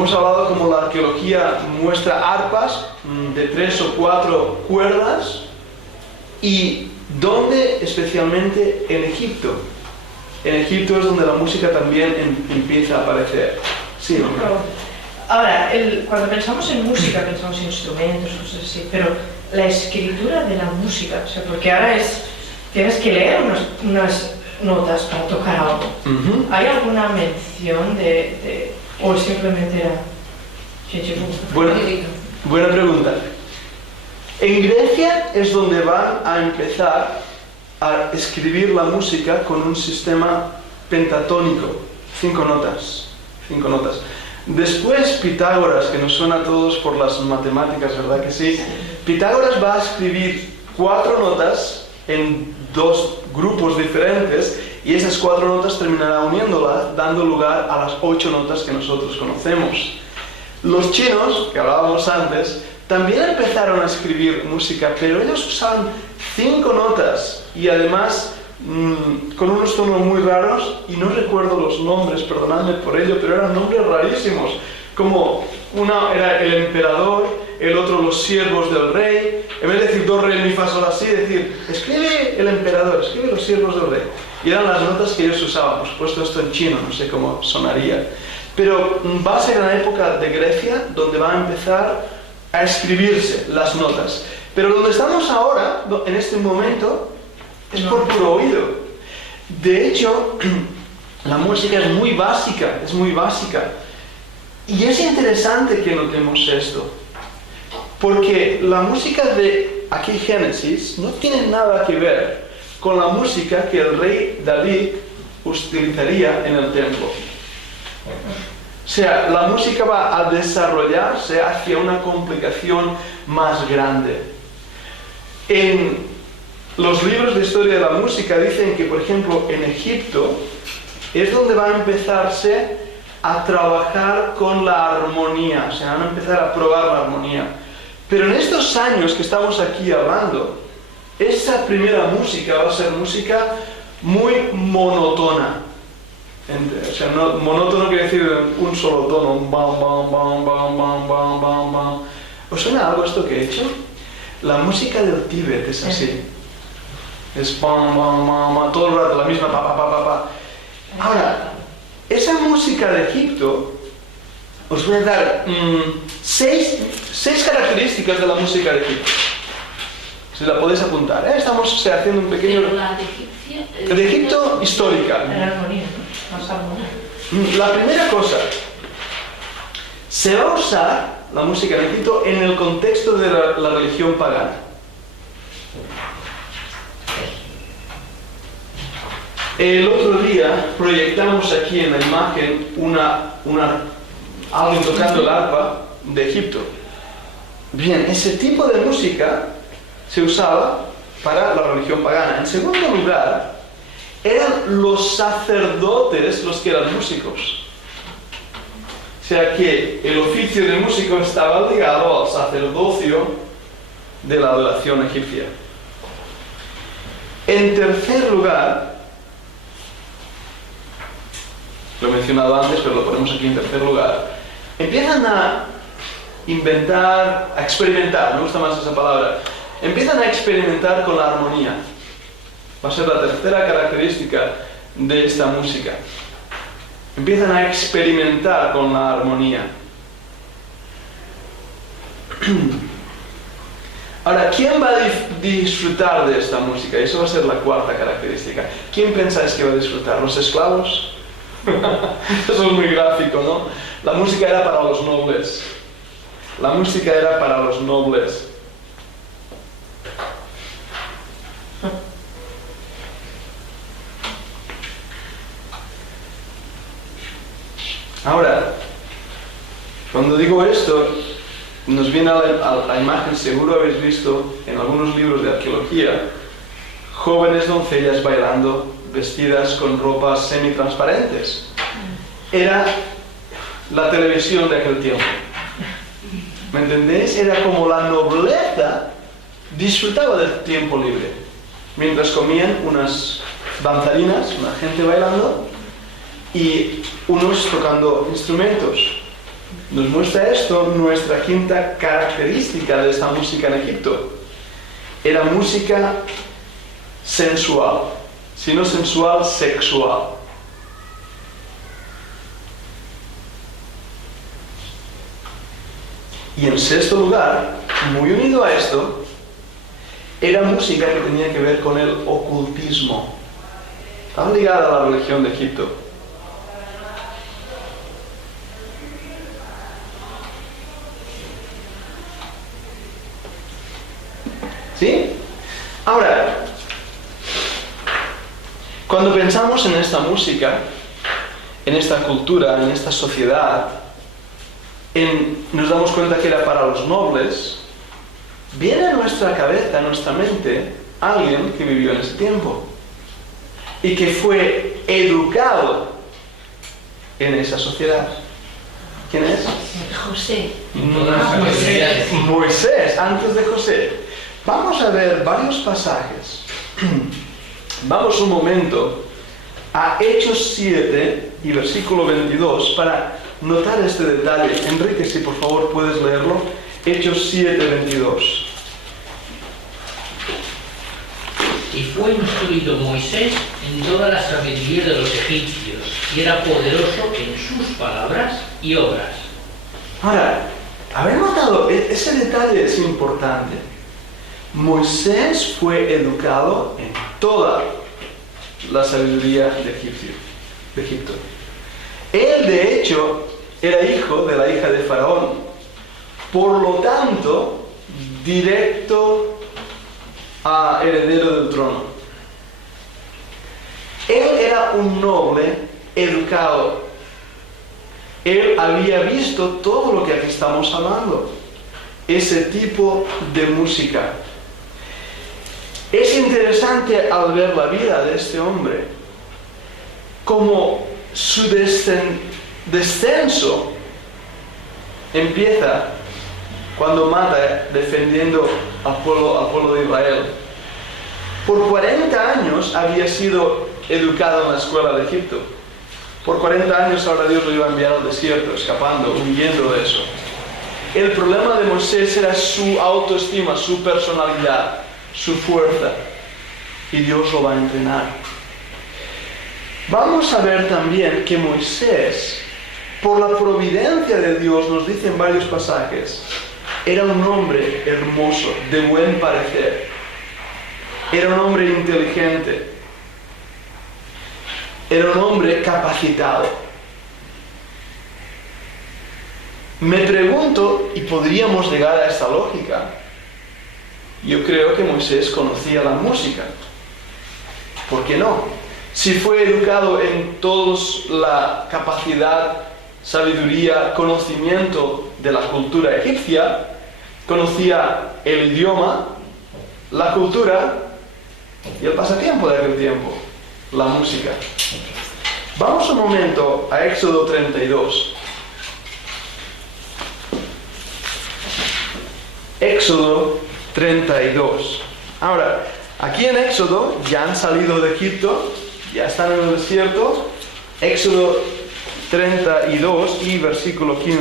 hemos hablado como la arqueología muestra arpas de 3 o 4 cuerdas. ¿Y dónde especialmente? En Egipto. En Egipto es donde la música también empieza a aparecer. Sí, ¿no? Ahora, cuando pensamos en música, pensamos en instrumentos, cosas así, pero la escritura de la música, o sea, porque ahora tienes que leer unas notas para tocar algo. ¿Hay alguna mención o simplemente era... Buena pregunta. En Grecia es donde van a empezar a escribir la música con un sistema pentatónico, 5 notas. Después Pitágoras, que nos suena a todos por las matemáticas, ¿verdad que sí? Pitágoras va a escribir 4 notas en 2 grupos diferentes y esas 4 notas terminará uniéndolas, dando lugar a las 8 notas que nosotros conocemos. Los chinos, que hablábamos antes, también empezaron a escribir música, pero ellos usaban 5 notas y además con unos tonos muy raros, y no recuerdo los nombres, perdonadme por ello, pero eran nombres rarísimos, como una era el emperador, el otro los siervos del rey. En vez de decir do, re, mi, fa, sol, así, decir escribe el emperador, escribe los siervos del rey, y eran las notas que ellos usaban. Por supuesto esto en chino, no sé cómo sonaría, pero va a ser en la época de Grecia donde va a empezar a escribirse las notas. Pero donde estamos ahora, en este momento, es por puro oído. De hecho, la música es muy básica, Y es interesante que notemos esto, porque la música de aquí Génesis no tiene nada que ver con la música que el rey David utilizaría en el templo. O sea, la música va a desarrollarse hacia una complicación más grande. En los libros de historia de la música dicen que, por ejemplo, en Egipto es donde va a empezarse a trabajar con la armonía, o sea, van a empezar a probar la armonía. Pero en estos años que estamos aquí hablando, esa primera música va a ser música muy monótona. O sea, monótono quiere decir un solo tono, bam, bam, bam, bam, bam, bam, bam, bam. ¿Os suena algo esto que he hecho? La música del Tíbet es así. Es bam, bam, bam, bam, todo el rato la misma, pa, pa, pa, pa, pa. Ahora, esa música de Egipto, os voy a dar 6 características de la música de Egipto. Si la podéis apuntar, estamos haciendo un pequeño... De Egipto histórica. La primera cosa, se va a usar la música de Egipto en el contexto de la religión pagana. El otro día proyectamos aquí en la imagen alguien tocando el arpa de Egipto. Bien, ese tipo de música se usaba para la religión pagana. En segundo lugar, eran los sacerdotes los que eran músicos. O sea que el oficio de músico estaba ligado al sacerdocio de la adoración egipcia. En tercer lugar, lo he mencionado antes, pero lo ponemos aquí en tercer lugar, empiezan a inventar, a experimentar, me gusta más esa palabra, empiezan a experimentar con la armonía. Va a ser la tercera característica de esta música. Empiezan a experimentar con la armonía. Ahora, ¿quién va a disfrutar de esta música? Eso va a ser la cuarta característica. ¿Quién pensáis que va a disfrutar? ¿Los esclavos? Eso es muy gráfico, ¿no? La música era para los nobles. La música era para los nobles. Ahora, cuando digo esto, nos viene a la imagen, seguro habéis visto en algunos libros de arqueología, jóvenes doncellas bailando vestidas con ropas semitransparentes. Era la televisión de aquel tiempo. ¿Me entendéis? Era como la nobleza disfrutaba del tiempo libre. Mientras comían unas danzarinas, una gente bailando, y unos tocando instrumentos. Nos muestra esto nuestra quinta característica de esta música en Egipto. Era música sensual, si no sensual, sexual. Y en sexto lugar, muy unido a esto, era música que tenía que ver con el ocultismo. Estaba ligada a la religión de Egipto. ¿Sí? Ahora, cuando pensamos en esta música, en esta cultura, en esta sociedad, nos damos cuenta que era para los nobles, viene a nuestra cabeza, a nuestra mente, alguien que vivió en ese tiempo y que fue educado en esa sociedad. ¿Quién es? José. Moisés, antes de José. Vamos a ver varios pasajes. Vamos un momento a Hechos 7 y versículo 22 para notar este detalle. Enrique, si por favor puedes leerlo. Hechos 7, 22. Y fue instruido Moisés en toda la sabiduría de los egipcios, y era poderoso en sus palabras y obras. Ahora, haber notado, ese detalle es importante. Moisés fue educado en toda la sabiduría de Egipto. Él, de hecho, era hijo de la hija de Faraón. Por lo tanto, directo a heredero del trono. Él era un noble educado. Él había visto todo lo que aquí estamos hablando. Ese tipo de música. Es interesante al ver la vida de este hombre, como su descenso empieza cuando mata defendiendo al pueblo de Israel. Por 40 años había sido educado en la escuela de Egipto. Por 40 años ahora Dios lo iba a enviar al desierto, escapando, huyendo de eso. El problema de Moisés era su autoestima, su personalidad, su fuerza. Y Dios lo va a entrenar. Vamos a ver también que Moisés, por la providencia de Dios, nos dice en varios pasajes, era un hombre hermoso, de buen parecer. Era un hombre inteligente. Era un hombre capacitado. Me pregunto, y podríamos llegar a esta lógica, yo creo que Moisés conocía la música. ¿Por qué no? Si fue educado en toda la capacidad, sabiduría, conocimiento de la cultura egipcia, conocía el idioma, la cultura y el pasatiempo de aquel tiempo, la música. Vamos un momento a Éxodo 32. Éxodo 32. Ahora, aquí en Éxodo ya han salido de Egipto, ya están en el desierto. Éxodo 32 y versículo 15.